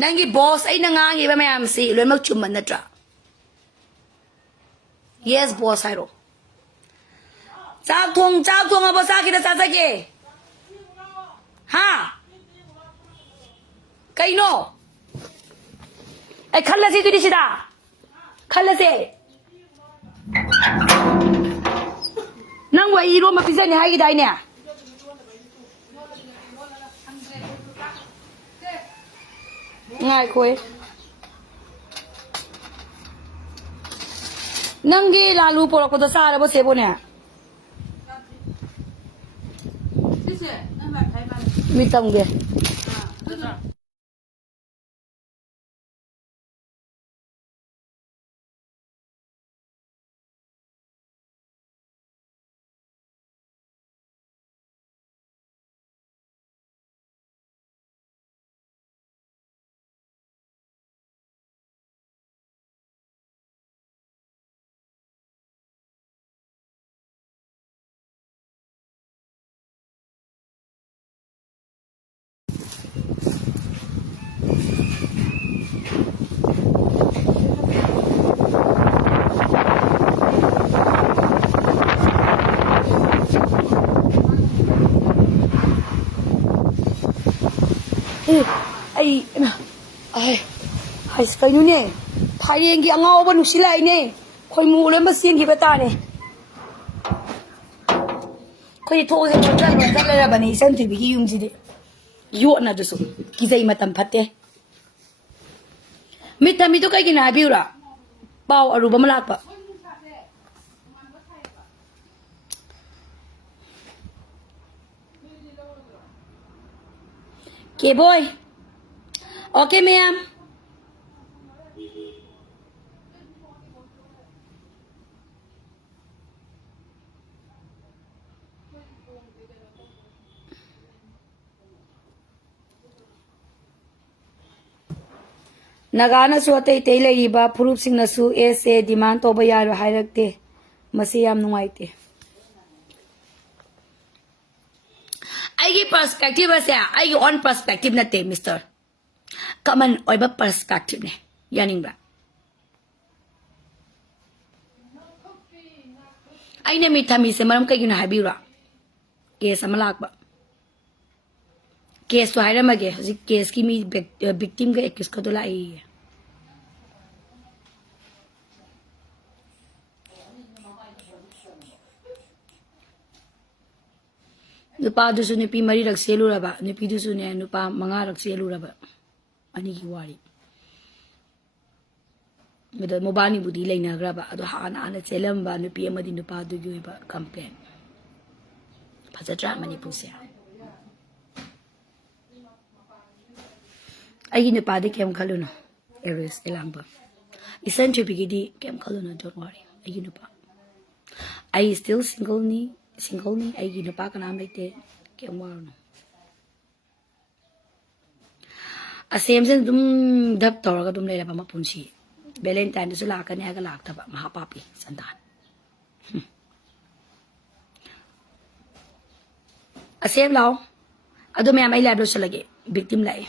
nangi boss ay nangangi ba mayam si lo magchuman na tra yes boss hairo chak thong abo sa kita sa ke ha kaino ay khallasi tu di sida khallasi nang wa iro mapizani hai gi dai ne Ngay khối. Nangi lalu polo ko to sa ra bo se bo ne. Mi tong ge. Ai sai nu ne thai eng gi angau ba nu silai ne khoi mu le ma sin gi bata ne khoi tho se ko jan la ba ni san ti bi gi yum ji de yo na du su ki zai matam phatte mi ta mi to kai gi na bi ura pau aru ba malak pa ke boy okay ma'am Nagana su atay tay laiba purup sing na su ese demand to ba yaro hairakte masi yam nungaite aigi perspective ase aigi on perspective na te mister common oiba perspective ne yaning ba aine mi thami se maram kai gina habira case amalak ba case to haira mage ji case ki mi victim ga accuse ka to lai nupa du su nupi mari rak selu raba nupi du su ne nupa manga rak selu raba ani ki wari meda mobani budi leina graba ado hana ana selam ba nupi amadi nupa du gi ba campaign phajatra Manipur se ai nupa de kem khaluno areas elangba isan chepigidi kem khaluno don't worry ai nupa I still single ni ai gi nupa ka nam leite kem warno asem sen dum dap tor ga dum le ba ma punsi valentine su la ka ne ga lak ta ba ma papi sandan asem law ado me am ai lab lo lagi victim lai